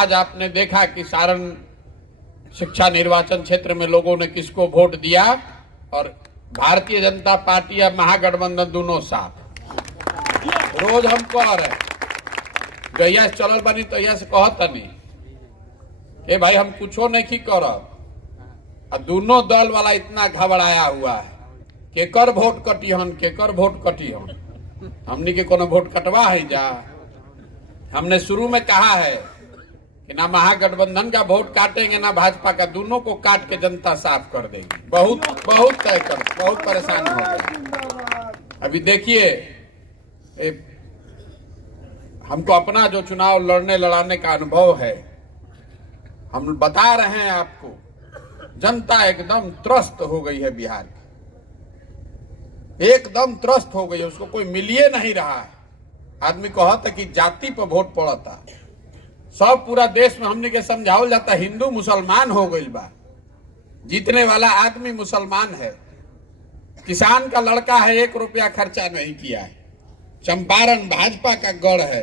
आज आपने देखा कि सारण शिक्षा निर्वाचन क्षेत्र में लोगों ने किसको वोट दिया, और भारतीय जनता पार्टी या महागठबंधन दोनों साथ। रोज हम कह रहे गैया चलल बनी तो से कहतनी कि भाई हम कुछो नहीं करब, दोनों दल वाला इतना घबराया हुआ है केकर वोट कटिहन केकर वोट कटिहन। हमनी के कोनो वोट कटवा है जा। हमने शुरू में कहा है कि ना महागठबंधन का वोट काटेंगे ना भाजपा का, दोनों को काट के जनता साफ कर देगी। बहुत तय कर, बहुत परेशान हो गए। अभी देखिए हमको अपना जो चुनाव लड़ाने का अनुभव है, हम बता रहे हैं आपको, जनता एकदम त्रस्त हो गई है बिहार की, एकदम त्रस्त हो गई है। उसको कोई मिलिए नहीं रहा है। आदमी कहता कि जाति पर वोट पड़ता, सब पूरा देश में हमने के समझावल जाता हिंदू मुसलमान हो गई बा। जीतने वाला आदमी मुसलमान है, किसान का लड़का है, 1 रुपया खर्चा नहीं किया है। चंपारण भाजपा का गढ़ है,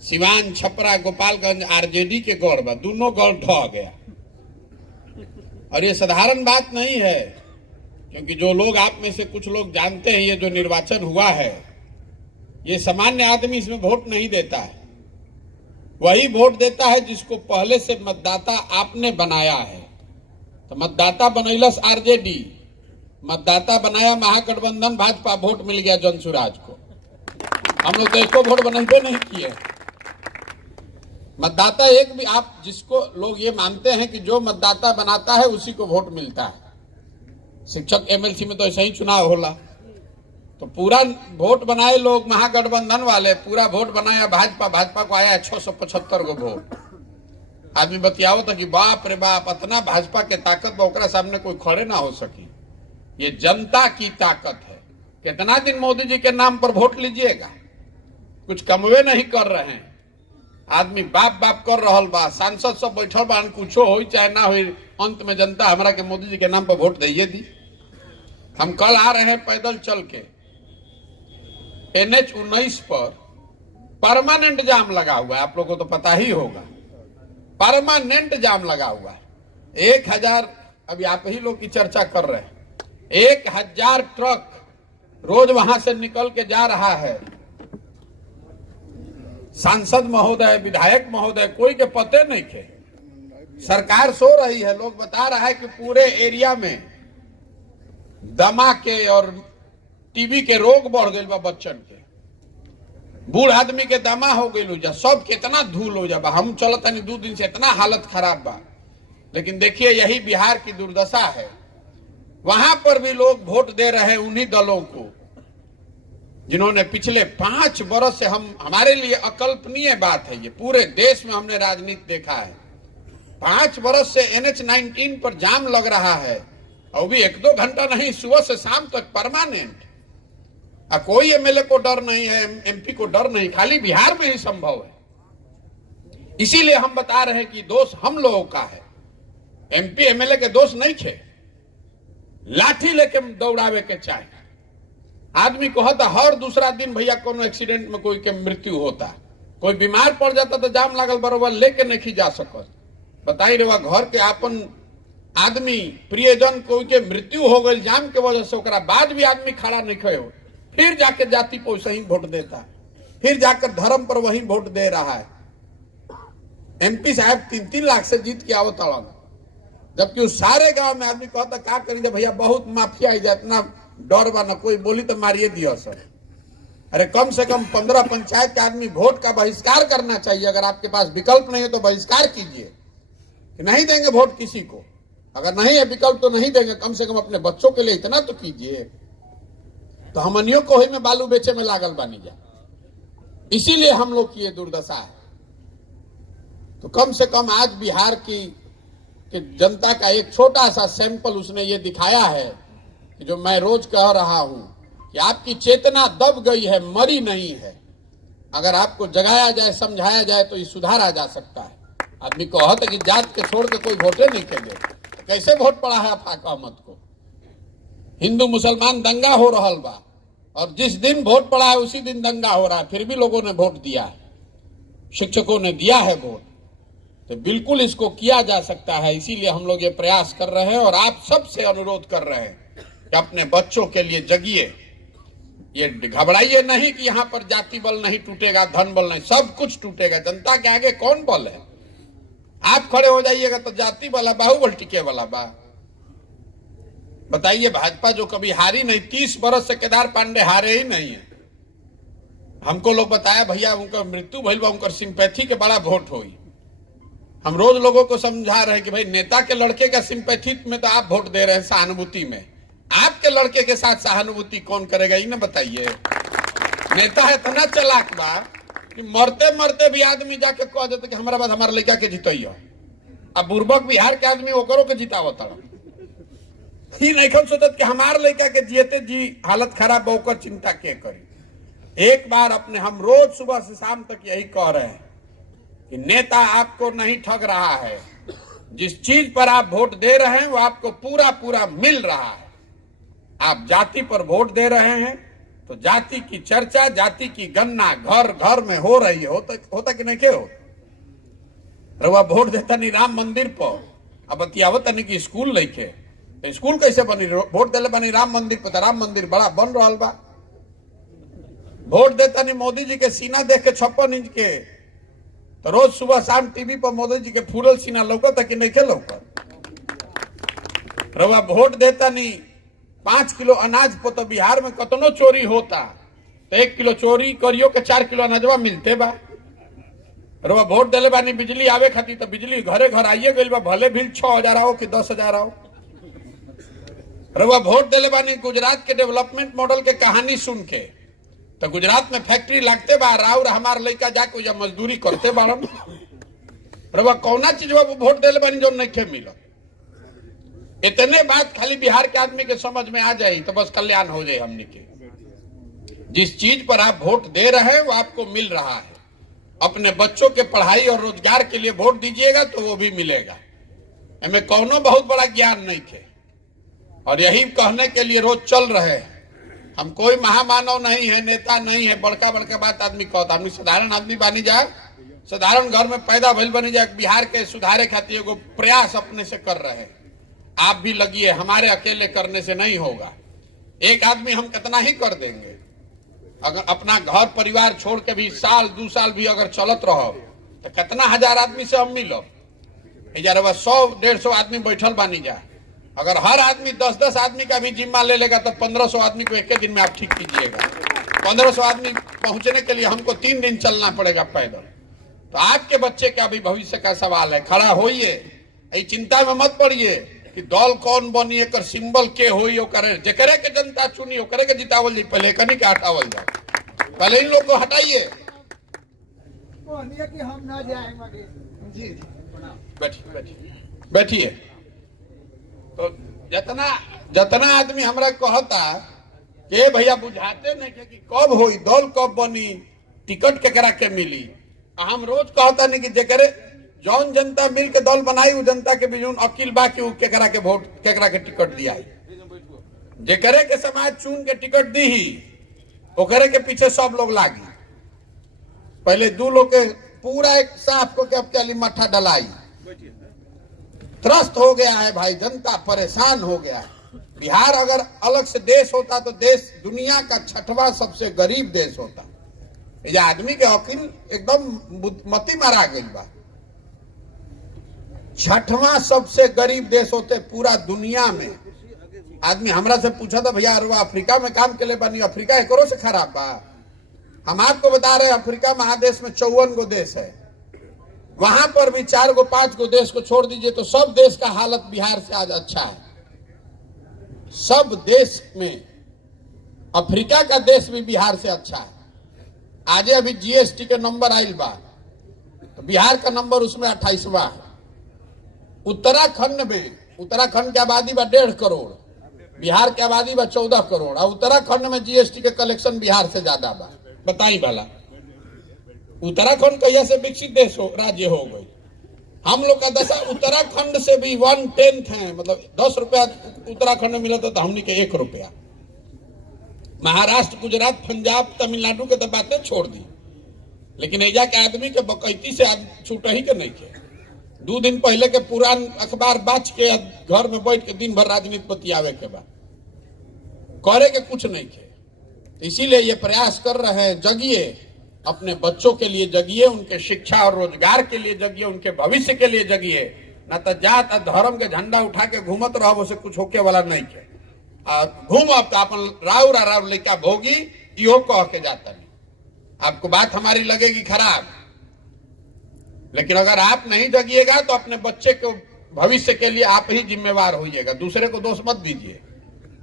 सिवान छपरा गोपालगंज आरजेडी के गढ़ बा, दोनों गढ़ ढह गया। और ये साधारण बात नहीं है, क्योंकि जो लोग आप में से कुछ लोग जानते हैं, ये जो निर्वाचन हुआ है, ये सामान्य आदमी इसमें वोट नहीं देता है। वही वोट देता है जिसको पहले से मतदाता आपने बनाया है। तो मतदाता बनैलस आरजेडी, मतदाता बनाया महागठबंधन भाजपा, वोट मिल गया जनसुराज को। हम लोग तो इसको वोट बनैबे नहीं किए। मतदाता एक भी, आप जिसको लोग ये मानते हैं कि जो मतदाता बनाता है उसी को वोट मिलता है। शिक्षक एमएलसी में तो ऐसा ही चुनाव होला। तो पूरा वोट बनाए लोग महागठबंधन वाले, पूरा वोट बनाया भाजपा, भाजपा को आया 675 गो वोट। आदमी बतियाओ था कि बाप रे बाप, इतना भाजपा के ताकत ओकरा सामने कोई खड़े ना हो सकी। ये जनता की ताकत है। कितना दिन मोदी जी के नाम पर वोट लीजिएगा, कुछ कमवे नहीं कर रहे हैं। आदमी बाप बाप कर रहल बा, सांसद सब बैठल बा, कुछो हो चाहे ना हो, अंत में जनता हमरा के मोदी जी के नाम पर वोट दइए दी। हम कल आ रहे हैं पैदल चल के, NH-19 पर परमानेंट जाम लगा हुआ है, आप लोगों को तो पता ही होगा, परमानेंट जाम लगा हुआ है। 1000, अभी आप ही लोग की चर्चा कर रहे हैं, 1000 ट्रक रोज वहां से निकल के जा रहा है। सांसद महोदय, विधायक महोदय, कोई के पते नहीं थे। सरकार सो रही है। लोग बता रहा है कि पूरे एरिया में दमा के और टीबी के रोग बढ़ गए बा, बच्चन के, बूढ़ आदमी के दमा हो गई जा, सब कितना धूल हो जा। हम चलत नहीं 2 दिन से, इतना हालत खराब बा। लेकिन देखिए यही बिहार की दुर्दशा है। वहां पर भी लोग वोट दे रहे हैं उन्हीं दलों को जिन्होंने पिछले 5 वर्ष से, हमारे लिए अकल्पनीय बात है ये, पूरे देश में हमने राजनीति देखा है। 5 वर्ष से NH-19 पर जाम लग रहा है, और भी 1-2 घंटा नहीं, सुबह से शाम तक परमानेंट। कोई एमएलए को डर नहीं है, एमपी को डर नहीं, खाली बिहार में ही संभव है। इसीलिए हम बता रहे हैं कि दोष हम लोगों का है, एमपी एमएलए के दोष नहीं थे। लाठी लेके दौड़ावे के चाहे। आदमी को होता हर दूसरा दिन भैया कोनो एक्सीडेंट में कोई के मृत्यु होता, कोई बीमार पड़ जाता तो जाम लागल बरोबर लेके नहीं जा सकत। बताई रे, घर के आपन आदमी प्रियजन कोई के मृत्यु हो गई जाम के वजह से, ओकरा बाद भी आदमी खड़ा नहीं खड़े हो, फिर जाके जाति पर वैसे ही वोट देता है, फिर जाकर धर्म पर वही वोट दे रहा है। एमपी साहब 3-3 लाख से जीत के आवत अड़न, जबकि उस सारे गांव में आदमी कहता क्या करिए भैया, बहुत माफिया है, इतना डर बा, न कोई बोली तो मारिए दिया सर। अरे कम से कम 15 पंचायत के आदमी वोट का बहिष्कार करना चाहिए। अगर आपके पास विकल्प नहीं है तो बहिष्कार कीजिए कि नहीं देंगे वोट किसी को। अगर नहीं है विकल्प तो नहीं देंगे, कम से कम अपने बच्चों के लिए इतना तो कीजिए। तो हमनियों को ही में बालू बेचे में लागल बानी जा, इसीलिए हम लोग की ये दुर्दशा है। तो कम से कम आज बिहार की जनता का एक छोटा सा सैंपल उसने ये दिखाया है कि जो मैं रोज कह रहा हूं कि आपकी चेतना दब गई है, मरी नहीं है। अगर आपको जगाया जाए, समझाया जाए तो ये सुधारा जा सकता है। आदमी कहता कि जात के छोड़ के कोई वोटे नहीं करेंगे, तो कैसे वोट पड़ा है आफाक अहमद को? हिंदू मुसलमान दंगा हो रहा बा, और जिस दिन वोट पड़ा है उसी दिन दंगा हो रहा है, फिर भी लोगों ने वोट दिया है, शिक्षकों ने दिया है वोट। तो बिल्कुल इसको किया जा सकता है। इसीलिए हम लोग ये प्रयास कर रहे हैं और आप सबसे अनुरोध कर रहे हैं कि अपने बच्चों के लिए जगिए। ये घबराइए नहीं कि यहाँ पर जाति बल नहीं टूटेगा, धन बल नहीं, सब कुछ टूटेगा। जनता के आगे कौन बल है? आप खड़े हो जाइएगा तो जाति वाला बाहुबल टिके वाला बा। बताइए, भाजपा जो कभी हारी नहीं, 30 बरस से केदार पांडे हारे ही नहीं है। हमको लोग बताया भैया उनका मृत्यु भइल बा, उनका सिंपैथी के बड़ा वोट हुई। हम रोज लोगों को समझा रहे हैं कि भाई नेता के लड़के का सिंपैथी में तो आप वोट दे रहे हैं, सहानुभूति में। आपके लड़के के साथ सहानुभूति कौन करेगा, ये ना बताइए। नेता है इतना चालाक बा कि मरते मरते भी आदमी जाके कह देते कि हमारा बाद हमारा लड़का के जितैया। अब बुर्बक बिहार के आदमी ओकरों के जितावत ही नहीं सोचत कि हमारे लड़का के जियते जी हालत खराब होकर चिंता के करी। एक बार अपने हम रोज सुबह से शाम तक यही कह रहे हैं कि नेता आपको नहीं ठग रहा है। जिस चीज पर आप वोट दे रहे हैं वो आपको पूरा पूरा मिल रहा है। आप जाति पर वोट दे रहे हैं तो जाति की चर्चा, जाति की गणना घर घर में हो रही है। होता कि नहीं के हो? रउआ वोट देता नहीं राम मंदिर पर, अब बतियावत नहीं कि स्कूल लेके, तो स्कूल कैसे बनी? वोट देले बनी राम मंदिर पर, राम मंदिर बड़ा बन रहा बा। वोट देता नहीं मोदी जी के सीना देख के 56 इंच के, तो रोज सुबह शाम टीवी पर मोदी जी के फूलल सीना लौकता कि नहीं के लौकत? रउआ वोट देता नहीं 5 किलो अनाज पर, तो बिहार में कतनो चोरी होता तो 1 किलो चोरी करियो के 4 किलो अनाजवा मिलते बा। रउआ वोट देले बानी बिजली आवे खातिर, तो बिजली घरे घर आइए गइल बा, भले भी 6,000 आओ कि 10,000 आओ। रउआ वोट देले बानी गुजरात के डेवलपमेंट मॉडल के कहानी सुन के, तो गुजरात में फैक्ट्री लगते बा, और हमार लड़का जाके या मजदूरी करते बाड़न। रउआ कौना चीज वोट देले बानी जो नहीं खे मिलत? इतने बात खाली बिहार के आदमी के समझ में आ जाए तो बस कल्याण हो जाए हमने के। जिस चीज पर आप वोट दे रहे हैं वो आपको मिल रहा है। अपने बच्चों के पढ़ाई और रोजगार के लिए वोट दीजिएगा तो वो भी मिलेगा। हमें कौनो बहुत बड़ा ज्ञान नहीं थे और यही कहने के लिए रोज चल रहे हैं। हम कोई महामानव नहीं है, नेता नहीं है, बड़का बड़का बात आदमी कहता। हम साधारण आदमी बनी जाए, साधारण घर में पैदा भइल बनी जाए। बिहार के सुधारे खातिर एगो प्रयास अपने से कर रहे हैं। आप भी लगिए, हमारे अकेले करने से नहीं होगा। एक आदमी हम कितना ही कर देंगे। अगर अपना घर परिवार छोड़ के भी साल 2 साल भी अगर चलत रहो तो कितना हजार आदमी से हम मिलो। 100-150 आदमी बैठल बानी जा। अगर हर आदमी 10-10 आदमी का भी जिम्मा ले लेगा तो 1500 आदमी को एक दिन में आप ठीक कीजिएगा। 1500 आदमी पहुंचने के लिए हमको 3 दिन चलना पड़ेगा पैदल। तो आपके बच्चे का भी भविष्य का सवाल है। खड़ा होइए, चिंता में मत पड़िए कि दल कौन बनी, एक सिंबल के होई, जेकरे के जनता चुनी ओकरे के जितावल जी। पहले कनी के हटावल जाए, पहले इन लोग को हटाइए। कि हम ना जाएंगे। जी बैठिए। तो जितना आदमी हमरा कहता के भैया बुझाते नहीं कि कब होई, दल कब बनी, टिकट केकरा के मिली। हम रोज कहता नहीं कि जेकरे जौन जनता मिल के दल बनाई वो जनता के बीच अकील बा कि केकरा के वोट, केकरा के टिकट दिया। जेकरे के समाज चुन के टिकट दी ही ओकरे के पीछे सब लोग लागी। पहले 2 लोग के पूरा एक साफ को के अब के मट्ठा डलाई। त्रस्त हो गया है भाई, जनता परेशान हो गया है। बिहार अगर अलग से देश होता तो देश दुनिया का 6वां सबसे गरीब देश होता। ये आदमी के अकील एकदम मती मारा गई बा। 6वां सबसे गरीब देश होते पूरा दुनिया में। आदमी हमरा से पूछा था भैया अरे अफ्रीका में काम के लिए बनी, अफ्रीका एकरो से खराब बा? हम आपको बता रहे हैं अफ्रीका महादेश में 54 गो देश है। वहां पर भी 4 गो 5 गो देश को छोड़ दीजिए तो सब देश का हालत बिहार से आज अच्छा है। सब देश में अफ्रीका का देश भी बिहार से अच्छा है। आज अभी जीएसटी के नंबर आइल बा तो बिहार का नंबर उसमें 28वां है। उत्तराखंड में, उत्तराखंड की आबादी बा 1.5 करोड़, बिहार की आबादी बा 14 करोड़ और उत्तराखंड में जीएसटी के कलेक्शन बिहार से ज्यादा बा। बताई भला उत्तराखंड कहिया से विकसित देश हो राज्य हो गई। हम लोग का दशा उत्तराखंड से भी 1/10 है, मतलब 10 रुपया उत्तराखंड में मिला तो हमने के 1 रुपया। महाराष्ट्र, गुजरात, पंजाब, तमिलनाडु के तो बातें छोड़ दी, लेकिन एजा के आदमी के बकैती से छूट ही के नहीं के। 2 दिन पहले के पुरान अखबार बाच के घर में बैठ के दिन भर राजनीति बतियावे के बाद करे के कुछ नहीं थे। इसीलिए ये प्रयास कर रहे हैं, जगिए, अपने बच्चों के लिए जगिए, उनके शिक्षा और रोजगार के लिए जगिए, उनके भविष्य के लिए जगिए। ना तो जात धर्म के झंडा उठा के घूमत रहो, उसे कुछ होके वाला नहीं के। घूम अब तो अपन राव लेके भोगी इहो कह के जाता नहीं। आपको बात हमारी लगेगी खराब, लेकिन अगर आप नहीं जगिएगा तो अपने बच्चे के भविष्य के लिए आप ही जिम्मेवार होइएगा, दूसरे को दोष मत दीजिए।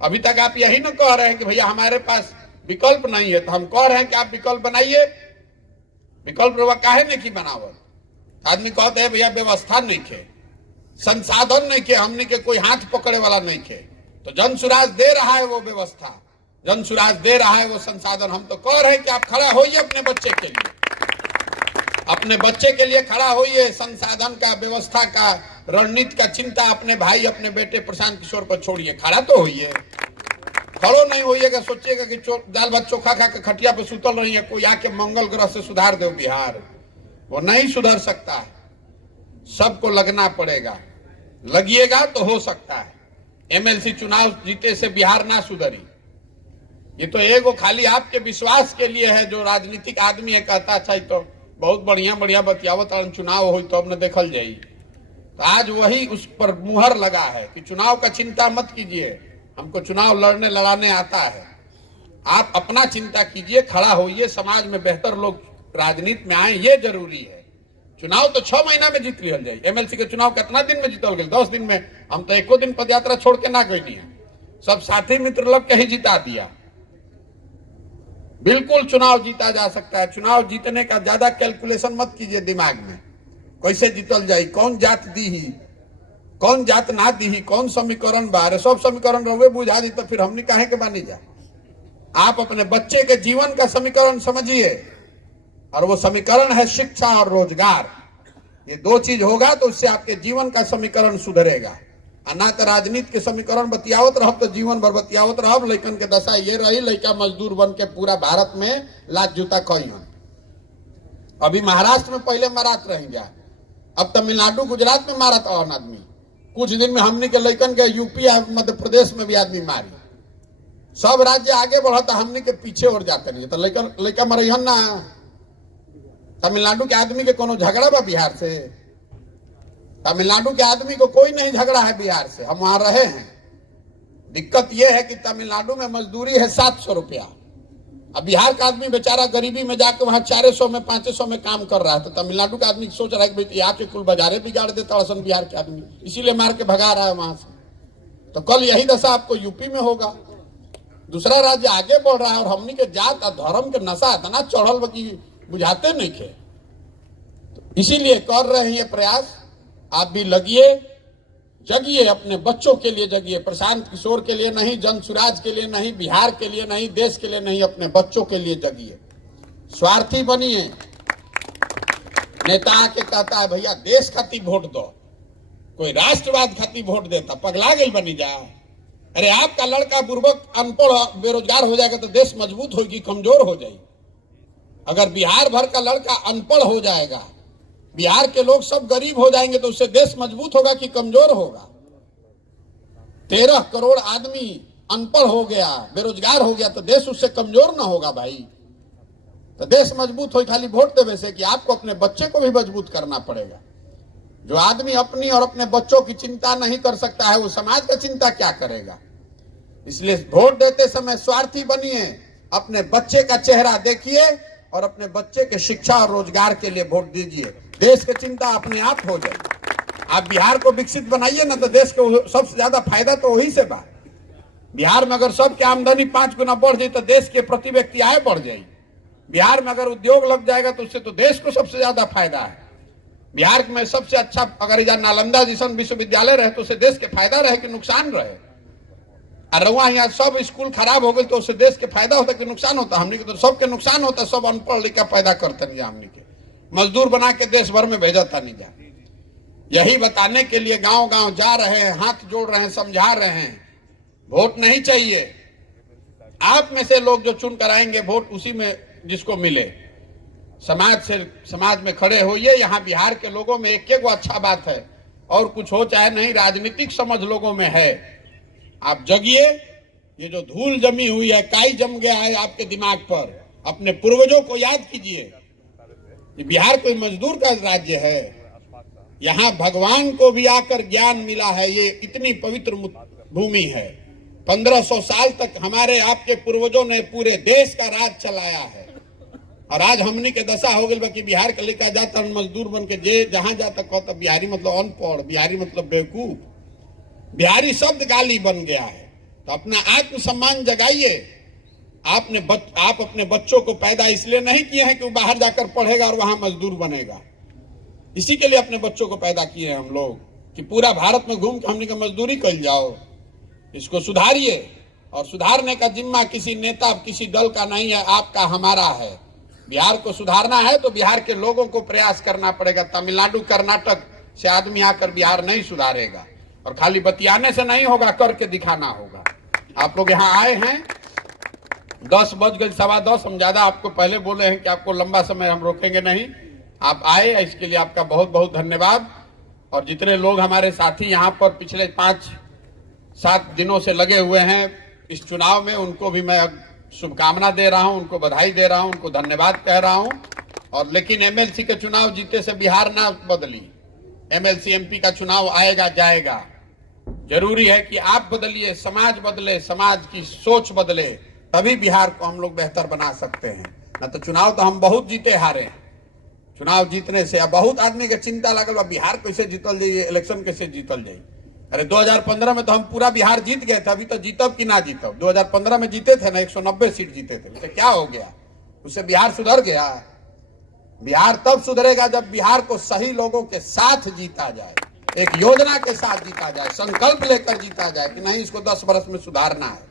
अभी तक आप यही ना कह रहे हैं कि भैया हमारे पास विकल्प नहीं है, तो हम कह रहे हैं कि आप विकल्प बनाइए। विकल्प काहे नहीं की बनावत? आदमी कहते हैं भैया व्यवस्था नहीं थे, संसाधन नहीं थे, हमने के कोई हाथ पकड़े वाला नहीं थे। तो जन सुराज दे रहा है वो व्यवस्था, जन सुराज दे रहा है वो संसाधन। हम तो कह रहे हैं कि आप खड़ा होइए अपने बच्चे के लिए, अपने बच्चे के लिए खड़ा होइए। संसाधन का, व्यवस्था का, रणनीति का चिंता अपने भाई, अपने बेटे प्रशांत किशोर पर छोड़िए, खड़ा तो होइए। खड़ो नहीं होइएगा, सोचिएगा कि दाल भात चोखा खा के खटिया पे सुतल रही है, कोई आके मंगल ग्रह से सुधार दो बिहार। वो नहीं सुधर सकता है, सबको लगना पड़ेगा। लगिएगा तो हो सकता है। एमएलसी चुनाव जीते से बिहार ना सुधरी। ये तो एगो खाली आपके विश्वास के लिए है। जो राजनीतिक आदमी है कहता अच्छा तो बहुत बढ़िया बढ़िया बतियावत चुनाव हो तो अब न देखल जाई। तो आज वही उस पर मुहर लगा है कि चुनाव का चिंता मत कीजिए, हमको चुनाव लड़ने लड़ाने आता है। आप अपना चिंता कीजिए, खड़ा होइए, समाज में बेहतर लोग राजनीति में आए, ये जरूरी है। चुनाव तो 6 महीना में जीत लिया जाए। एमएलसी के चुनाव कितना दिन में जीतल गए? 10 दिन में। हम तो एको दिन पदयात्रा छोड़ के ना गई है, सब साथी मित्र लोग के ही जिता दिया। बिल्कुल चुनाव जीता जा सकता है। चुनाव जीतने का ज्यादा कैलकुलेशन मत कीजिए दिमाग में, कैसे जीतल जाए, कौन जात दी ही, कौन जात ना दी ही, कौन समीकरण बारे, सब समीकरण रवे बुझा दी तो फिर हमने काहे के बानी जा। आप अपने बच्चे के जीवन का समीकरण समझिए, और वो समीकरण है शिक्षा और रोजगार। ये 2 चीज होगा तो उससे आपके जीवन का समीकरण सुधरेगा। ना तो राजनीति के समीकरण बतियावत रह तो जीवन भर बतियावत रह। लैकन के दशा ये रही, लैका मजदूर बन के पूरा भारत में लात जूता खइहन। अभी महाराष्ट्र में पहले मारत रह गया, अब तमिलनाडु गुजरात में मारत और आदमी। कुछ दिन में हमने के लैकन के यूपी मध्य प्रदेश में भी आदमी मारी। सब राज्य आगे बढ़ता, हमने के पीछे और जाते नहीं। तो लैका मरहन ना। तमिलनाडु के आदमी के कोनो झगड़ा बा बिहार से? तमिलनाडु के आदमी को कोई नहीं झगड़ा है बिहार से, हम वहां रहे हैं। दिक्कत यह है कि तमिलनाडु में मजदूरी है 700 रुपया। अब बिहार का आदमी बेचारा गरीबी में जाकर वहां 400 में 500 में काम कर रहा है। तो तमिलनाडु का आदमी सोच रहा है कि यहाँ के कुल बाजारे बिगाड़ देता असन बिहार के आदमी, इसीलिए मार के भगा रहा है वहां से। तो कल यही दशा आपको यूपी में होगा। दूसरा राज्य आगे बढ़ रहा है और हमनी के जात और धर्म के नशा इतना चढ़ल की बुझाते नहीं थे। तो इसीलिए कर रहे हैं ये प्रयास। आप भी लगिए, जगिए, अपने बच्चों के लिए जगिए। प्रशांत किशोर के लिए नहीं, जन सुराज के लिए नहीं, बिहार के लिए नहीं, देश के लिए नहीं, अपने बच्चों के लिए जगिए। स्वार्थी बनिए। नेता आके कहता है भैया देश खातिर वोट दो, कोई राष्ट्रवाद खातिर वोट देता, पगला गई बनी जा। अरे आपका लड़का बुर्बक अनपढ़ बेरोजगार हो जाएगा तो देश मजबूत होगी, कमजोर हो जाएगी। अगर बिहार भर का लड़का अनपढ़ हो जाएगा, बिहार के लोग सब गरीब हो जाएंगे तो उससे देश मजबूत होगा कि कमजोर होगा? 13 करोड़ आदमी अनपढ़ हो गया, बेरोजगार हो गया तो देश उससे कमजोर ना होगा भाई। तो देश मजबूत हो खाली वोट देवे से कि आपको अपने बच्चे को भी मजबूत करना पड़ेगा। जो आदमी अपनी और अपने बच्चों की चिंता नहीं कर सकता है वो समाज का चिंता क्या करेगा? इसलिए वोट देते समय स्वार्थी बनिए, अपने बच्चे का चेहरा देखिए और अपने बच्चे के शिक्षा और रोजगार के लिए वोट दीजिए। देश की चिंता अपने आप हो जाएगी। आप बिहार को विकसित बनाइए ना तो देश को सबसे ज्यादा फायदा तो वही से बा। बिहार में अगर सबकी आमदनी 5 गुना बढ़ जाए तो देश के प्रति व्यक्ति आय बढ़ जाएगी। बिहार में अगर उद्योग लग जाएगा तो उससे तो देश को सबसे ज्यादा फायदा है। बिहार में सबसे अच्छा अगर यहाँ नालंदा जैसा विश्वविद्यालय रहे तो उससे देश के फायदा रहे कि नुकसान रहे? और वहाँ यहाँ सब स्कूल खराब हो गए तो उससे देश के फायदा होता कि नुकसान होता? हमने के तो सबके नुकसान होता। सब अनपढ़ लिखा पैदा करते नहीं, हमने के मजदूर बना के देश भर में भेजता नहीं जा। यही बताने के लिए गांव गांव जा रहे हैं, हाथ जोड़ रहे हैं, समझा रहे हैं। वोट नहीं चाहिए। आप में से लोग जो चुन कर आएंगे वोट उसी में जिसको मिले। समाज में खड़े होइए। यहाँ बिहार के लोगों में एक एक अच्छा बात है, और कुछ हो चाहे नहीं, राजनीतिक समझ लोगों में है। आप जगिए। ये जो धूल जमी हुई है, काई जम गया है आपके दिमाग पर, अपने पूर्वजों को याद कीजिए। ये बिहार कोई मजदूर का राज्य है। यहाँ भगवान को भी आकर ज्ञान मिला है। ये इतनी पवित्र भूमि है। 1500 साल तक हमारे आपके पूर्वजों ने पूरे देश का राज चलाया है, और आज हमनी के दशा हो गई कि बिहार के लेकर जाता मजदूर बन के जे जहां जाता कहता बिहारी मतलब अनपढ़, बिहारी मतलब बेवकूफ, बिहारी शब्द गाली बन गया है। तो अपना आत्मसम्मान जगाइए। आप अपने बच्चों को पैदा इसलिए नहीं किए हैं कि वो बाहर जाकर पढ़ेगा और वहां मजदूर बनेगा। इसी के लिए अपने बच्चों को पैदा किए हैं हम लोग कि पूरा भारत में घूम के हमने का मजदूरी कर जाओ। इसको सुधारिए, और सुधारने का जिम्मा किसी नेता किसी दल का नहीं है, आपका हमारा है। बिहार को सुधारना है तो बिहार के लोगों को प्रयास करना पड़ेगा। तमिलनाडु कर्नाटक से आदमी आकर बिहार नहीं सुधारेगा, और खाली बतियाने से नहीं होगा, करके दिखाना होगा। आप लोग यहाँ आए हैं, 10 बज गए, 10:15। हम ज्यादा आपको पहले बोले हैं कि आपको लंबा समय हम रोकेंगे नहीं। आप आए, इसके लिए आपका बहुत बहुत धन्यवाद। और जितने लोग हमारे साथी यहाँ पर पिछले 5-7 दिनों से लगे हुए हैं इस चुनाव में, उनको भी मैं शुभकामना दे रहा हूं, उनको बधाई दे रहा हूं, उनको धन्यवाद कह रहा हूं। और लेकिन एमएलसी के चुनाव जीते से बिहार ना बदली। एमएलसी एमपी का चुनाव आएगा जाएगा। जरूरी है कि आप बदलिए, समाज बदले, समाज की सोच बदले, तभी बिहार को हम लोग बेहतर बना सकते हैं। न तो चुनाव तो हम बहुत जीते हारे हैं। चुनाव जीतने से अब बहुत आदमी के चिंता लगल, बिहार कैसे जीतल जाइए, इलेक्शन कैसे जीतल जाइए। अरे 2015 में तो हम पूरा बिहार जीत गए थे, अभी तो जीतब कि ना जीतब। 2015 में जीते थे ना, 190 सीट जीते थे। उससे क्या हो गया? उससे बिहार सुधर गया? बिहार तब सुधरेगा जब बिहार को सही लोगों के साथ जीता जाए, एक योजना के साथ जीता जाए, संकल्प लेकर जीता जाए कि नहीं इसको 10 वर्ष में सुधारना है,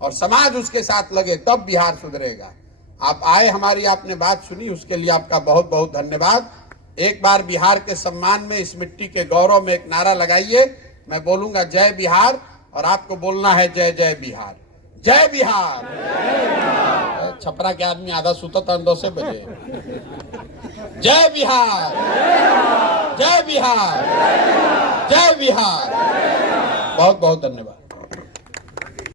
और समाज उसके साथ लगे, तब बिहार सुधरेगा। आप आए, हमारी आपने बात सुनी, उसके लिए आपका बहुत बहुत धन्यवाद। एक बार बिहार के सम्मान में, इस मिट्टी के गौरव में एक नारा लगाइए। मैं बोलूंगा जय बिहार, और आपको बोलना है जय जय बिहार, जय बिहार। छपरा के आदमी आधा सुता था 2 बजे। जय बिहार, जय बिहार, जय बिहार। बहुत बहुत धन्यवाद।